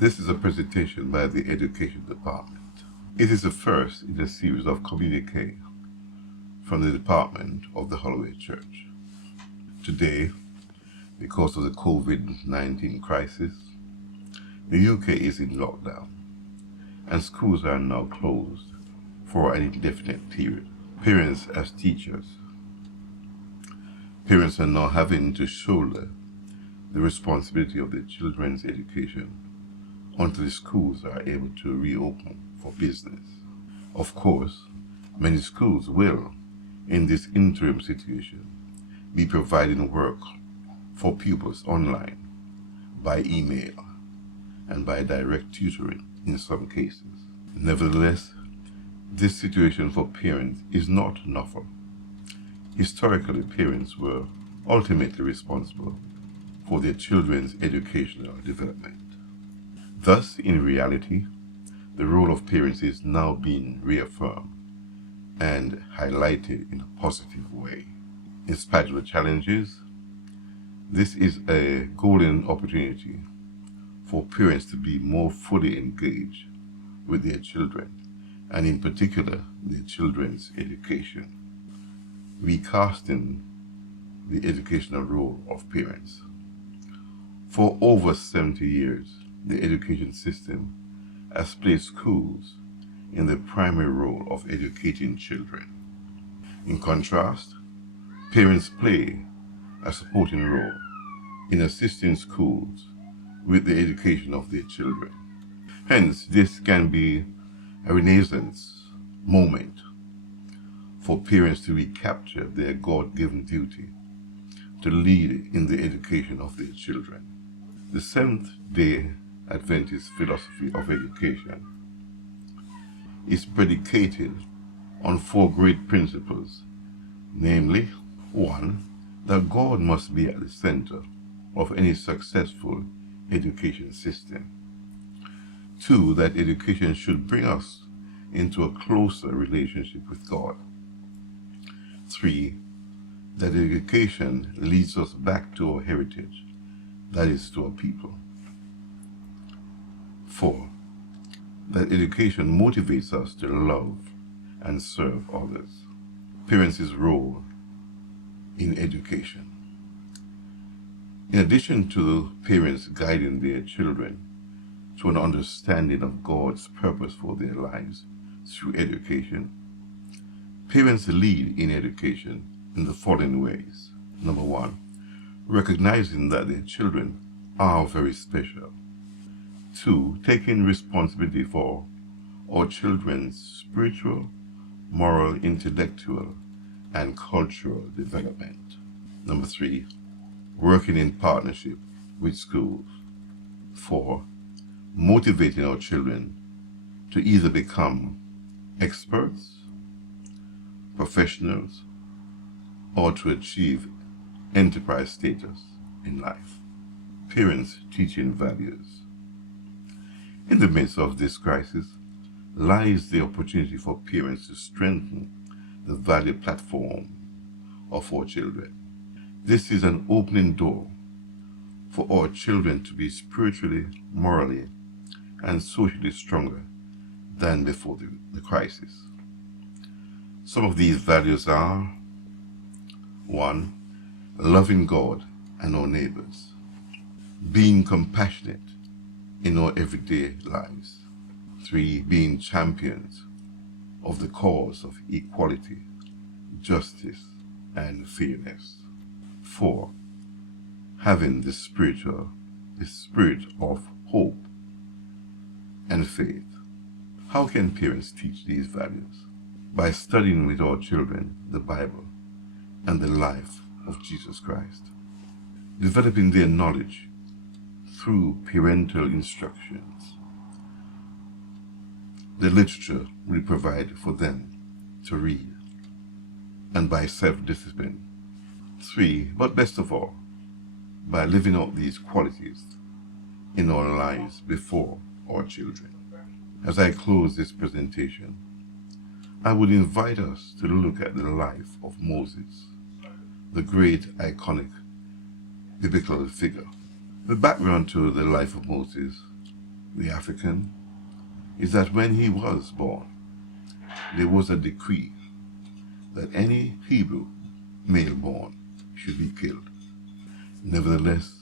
This is a presentation by the Education Department. It is the first in a series of communique from the Department of the Holloway Church. Today, because of the COVID-19 crisis, the UK is in lockdown and schools are now closed for an indefinite period. Parents as teachers. Parents are now having to shoulder the responsibility of their children's education until the schools are able to reopen for business. Of course, many schools will, in this interim situation, be providing work for pupils online, by email, and by direct tutoring in some cases. Nevertheless, this situation for parents is not novel. Historically, parents were ultimately responsible for their children's educational development. Thus, in reality, the role of parents is now being reaffirmed and highlighted in a positive way. In spite of the challenges, this is a golden opportunity for parents to be more fully engaged with their children, and in particular, their children's education. Recasting the educational role of parents. For over 70 years, the education system has placed schools in the primary role of educating children. In contrast, parents play a supporting role in assisting schools with the education of their children. Hence, this can be a renaissance moment for parents to recapture their God-given duty to lead in the education of their children. The Seventh-day Adventist philosophy of education is predicated on four great principles, namely, 1. That God must be at the center of any successful education system. 2. That education should bring us into a closer relationship with God. 3. That education leads us back to our heritage, that is, to our people. 4. That education motivates us to love and serve others. Parents' role in education. In addition to parents guiding their children to an understanding of God's purpose for their lives through education, parents lead in education in the following ways. Number 1, recognizing that their children are very special. 2, taking responsibility for our children's spiritual, moral, intellectual, and cultural development. Number 3, working in partnership with schools. 4, motivating our children to either become experts, professionals, or to achieve enterprise status in life. Parents teaching values. In the midst of this crisis lies the opportunity for parents to strengthen the value platform of our children. This is an opening door for our children to be spiritually, morally, and socially stronger than before the crisis. Some of these values are: 1, loving God and our neighbors, being compassionate in our everyday lives. 3, being champions of the cause of equality, justice, and fairness. 4, having the spirit of hope and faith. How can parents teach these values? By studying with our children the Bible and the life of Jesus Christ, developing their knowledge through parental instructions, the literature we provide for them to read, and by self-discipline. 3, but best of all, by living out these qualities in our lives before our children. As I close this presentation, I would invite us to look at the life of Moses, the great iconic biblical figure. The background to the life of Moses the African, is that when he was born, there was a decree that any Hebrew male born should be killed. Nevertheless,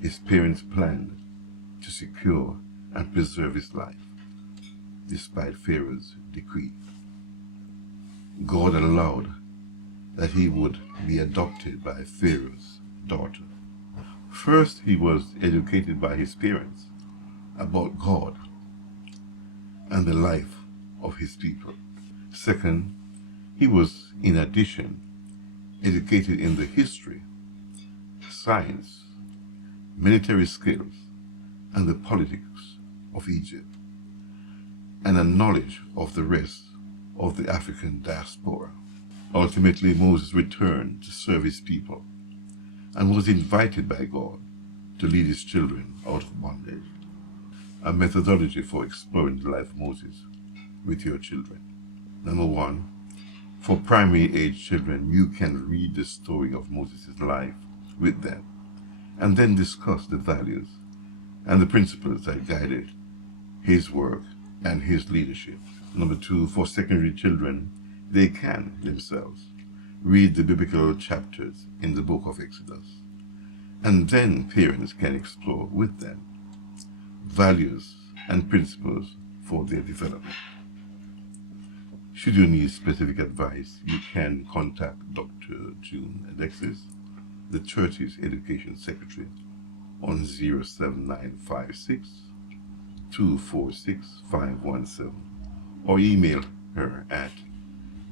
his parents planned to secure and preserve his life, despite Pharaoh's decree. God allowed that he would be adopted by Pharaoh's daughter. First, he was educated by his parents about God and the life of his people. Second, he was, in addition, educated in the history, science, military skills, and the politics of Egypt, and a knowledge of the rest of the African diaspora. Ultimately, Moses returned to serve his people and was invited by God to lead his children out of bondage. A methodology for exploring the life of Moses with your children. Number one, for primary age children, you can read the story of Moses' life with them and then discuss the values and the principles that guided his work and his leadership. Number two, for secondary children, they can themselves read the biblical chapters in the book of Exodus, and then parents can explore with them values and principles for their development. Should you need specific advice, you can contact Dr. June Alexis, the church's education secretary, on 07956 246 517, or email her at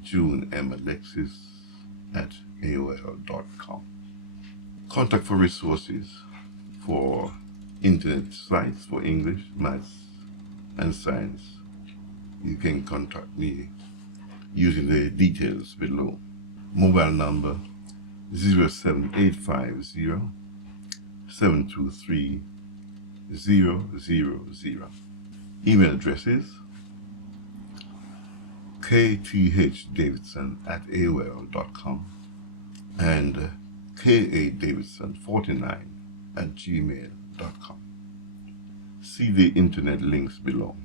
junemalexis@aol.com. Contact for resources for internet sites for English, maths, and science. You can contact me using the details below. Mobile number 07850 723 000. Email addresses kthddavidson@aol.com and kadavidson49@gmail.com. See the internet links below.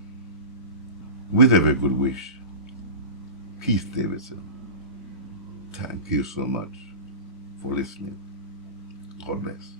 With every good wish, Keith Davidson. Thank you so much for listening. God bless.